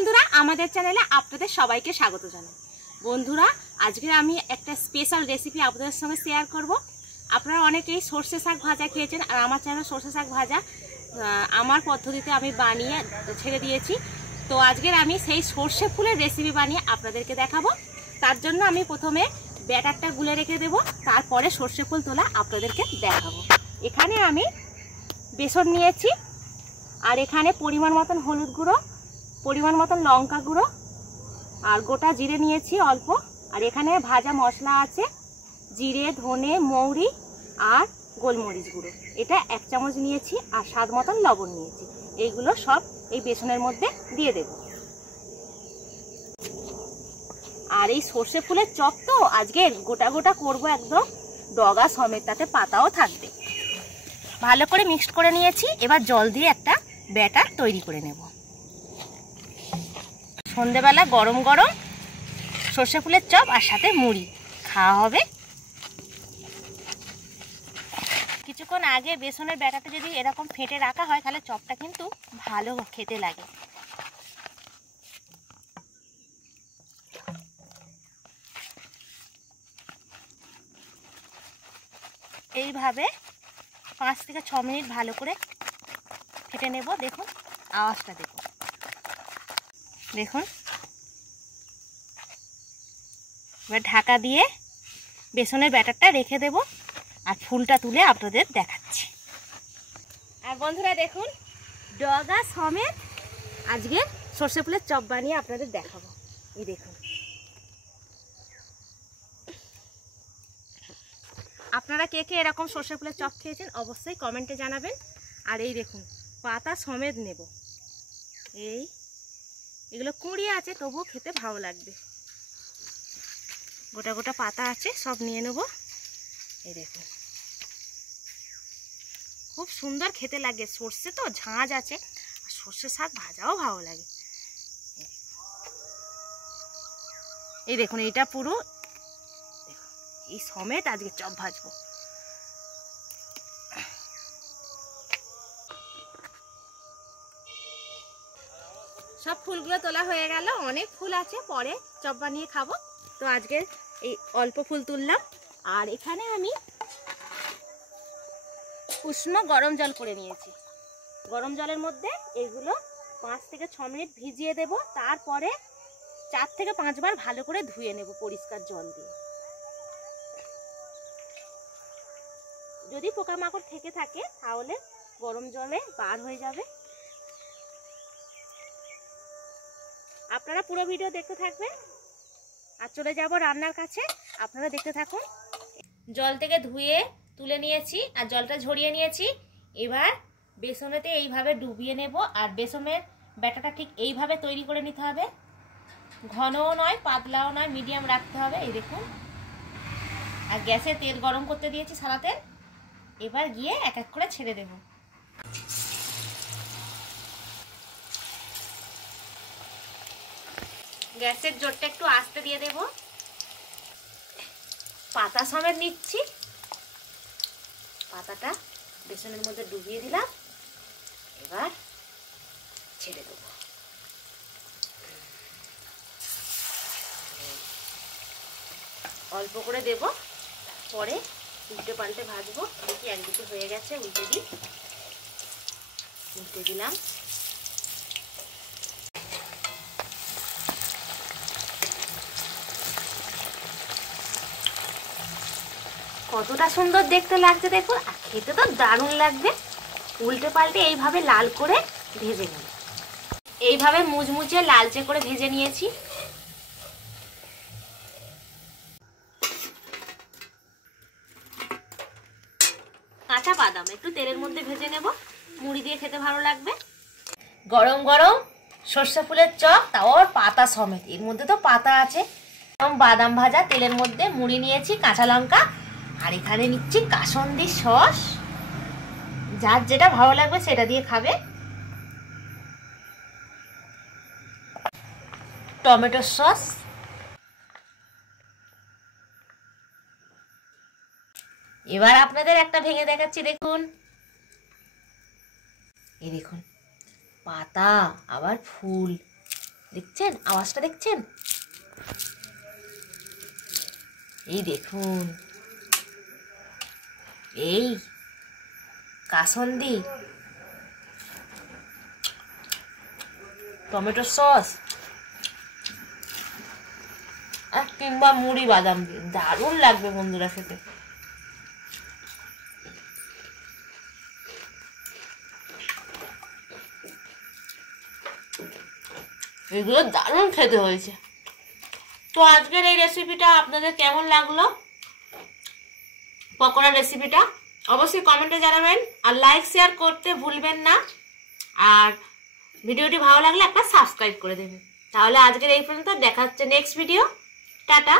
বন্ধুরা, আমাদের চ্যানেলে আপনাদের সবাইকে স্বাগত জানাই। বন্ধুরা, আজকে আমি একটা স্পেশাল রেসিপি আপনাদের সঙ্গে শেয়ার করব। আপনারা অনেকেই সর্ষে শাক ভাজা খেয়েছেন, আর আমার চ্যানেলে সর্ষে শাক ভাজা আমার পদ্ধতিতে আমি বানিয়ে ছেড়ে দিয়েছি। তো আজকের আমি সেই সর্ষে ফুলের রেসিপি বানিয়ে আপনাদেরকে দেখাবো। তার জন্য আমি প্রথমে ব্যাটারটা গুলে রেখে দেব, তারপরে সর্ষে ফুল তোলা আপনাদেরকে দেখাবো। এখানে আমি বেসন নিয়েছি, আর এখানে পরিমাণ মতন হলুদ গুঁড়ো, পরিমাণ মতন লঙ্কা গুঁড়ো, আর গোটা জিরে নিয়েছি অল্প, আর এখানে ভাজা মশলা আছে জিরে, ধনে, মৌরি আর গোলমরিচ গুঁড়ো। এটা 1 চামচ নিয়েছি, আর স্বাদ মতন লবণ নিয়েছি। এইগুলো সব এই বেসনের মধ্যে দিয়ে দেব। আর এই সর্ষে ফুলের চপ তো আজকে গোটা গোটা করব, একদম ডগা সমেত, তাতে পাতাও থাকবে। ভালো করে মিক্সড করে নিয়েছি। এবার জল দিয়ে একটা ব্যাটার তৈরি করে নেব। সন্ধেবেলা গরম গরম সর্ষে ফুলের চপ আর সাথে মুড়ি খাওয়া হবে। কিছুক্ষণ আগে বেসনের ব্যাটারটা যদি এরকম ফেটে রাখা হয়, তাহলে চপটা কিন্তু ভালো খেতে লাগে। এইভাবে 5 থেকে 6 মিনিট ভালো করে ফেটে নেব। দেখুন আওয়াজটা, দেখুন দেখুন। এবার ঢাকা দিয়ে বেসনের ব্যাটারটা রেখে দেব, আর ফুলটা তুলে আপনাদের দেখাচ্ছি। আর বন্ধুরা দেখুন, ডগা সমেত আজকে সর্ষে ফুলের চপ বানিয়ে আপনাদের দেখাবো। এই দেখুন, আপনারা কে কে এরকম সর্ষে ফুলের চপ খেয়েছেন অবশ্যই কমেন্টে জানাবেন। আর এই দেখুন, পাতা সমেত নেব। এগুলো কুঁড়ি আছে, তবুও খেতে ভালো লাগবে। গোটা গোটা পাতা আছে, সব নিয়ে নেব। এই দেখুন, খুব সুন্দর খেতে লাগে। সর্ষে তো ঝাঁঝ আছে, আর সর্ষে শাক ভাজাও ভালো লাগে। এই দেখুন, এইটা পুরো এই সমেত আজকে চপ ভাজবো। সব ফুলগুলো তোলা হয়ে গেল। অনেক ফুল আছে, পরে চপ বানিয়ে খাবো। তো আজকে এই অল্প ফুল তুললাম। আর এখানে আমি উষ্ণ গরম জল করে নিয়েছি। গরম জলের মধ্যে এগুলো 5 থেকে 6 মিনিট ভিজিয়ে দেব। তারপরে 4 থেকে 5 বার ভালো করে ধুয়ে নেব পরিষ্কার জল দিয়ে। যদি পোকামাকড় থেকে থাকে তাহলে গরম জলে বার হয়ে যাবে। আপনারা পুরো ভিডিও দেখতে থাকবেন। আর চলে যাব রান্নার কাছে, আপনারা দেখতে থাকুন। জল থেকে ধুয়ে তুলে নিয়েছি, আর জলটা ঝরিয়ে নিয়েছি। এবার বেসনেতে এইভাবে ডুবিয়ে নেব। আর বেসনের ব্যাটাটা ঠিক এইভাবে তৈরি করে নিতে হবে। ঘনও নয়, পাতলাও নয়, মিডিয়াম রাখতে হবে। এই দেখুন, আর গ্যাসে তেল গরম করতে দিয়েছি, সাদা তেল। এবার গিয়ে এক এক করে ছেড়ে দেব। গ্যাসের জোরটা একটু আস্তে দিয়ে দেব। পাতা সমেত নিচ্ছি। পাতাটা বেসনের মধ্যে ডুবিয়ে দিলাম। এবার ছেড়ে দেব। অল্প করে দেব, পরে উল্টে পাল্টে ভাজবো। দেখি একদিকে হয়ে গেছে, উল্টে দিই। উল্টে দিলাম। কতটা সুন্দর দেখতে লাগছে দেখুন, আর খেতে তো দারুণ লাগবে। উল্টে পাল্টে এইভাবে লাল করে ভেজে নেব। এইভাবে মুচমুচে লালচে করে ভেজে নিয়েছি। কাঁচা বাদাম একটু তেলের মধ্যে ভেজে নেব, মুড়ি দিয়ে খেতে ভালো লাগবে। গরম গরম সর্ষে ফুলের চপ, তাও পাতা সমেত। এর মধ্যে তো পাতা আছে। বাদাম ভাজা তেলের মধ্যে, মুড়ি নিয়েছি, কাঁচা লঙ্কা, আর এখানে নিচ্ছি কাসুন্দি সস। যার যেটা ভালো লাগবে সেটা দিয়ে খাবে। টমেটো সস, এবার আপনাদের একটা ভেঙে দেখাচ্ছি। দেখুন, এই দেখুন, পাতা আবার ফুল। দেখছেন আওয়াজটা, দেখছেন? এই দেখুন, এই কাসন্দি, টমেটো সস আর কিংবা মুড়ি বাদাম দিয়ে দারুণ লাগবে বন্ধুরা খেতে। এগুলো দারুণ খেতে হয়েছে। তো আজকের এই রেসিপিটা আপনাদের কেমন লাগলো, পকোড়া রেসিপিটা অবশ্যই কমেন্টে জানাবেন, আর লাইক শেয়ার করতে ভুলবেন না, আর ভিডিওটি ভালো লাগলে একটা সাবস্ক্রাইব করে দেবেন। তাহলে আজকের এই পর্যন্ত, দেখা হচ্ছে নেক্সট ভিডিও। টাটা।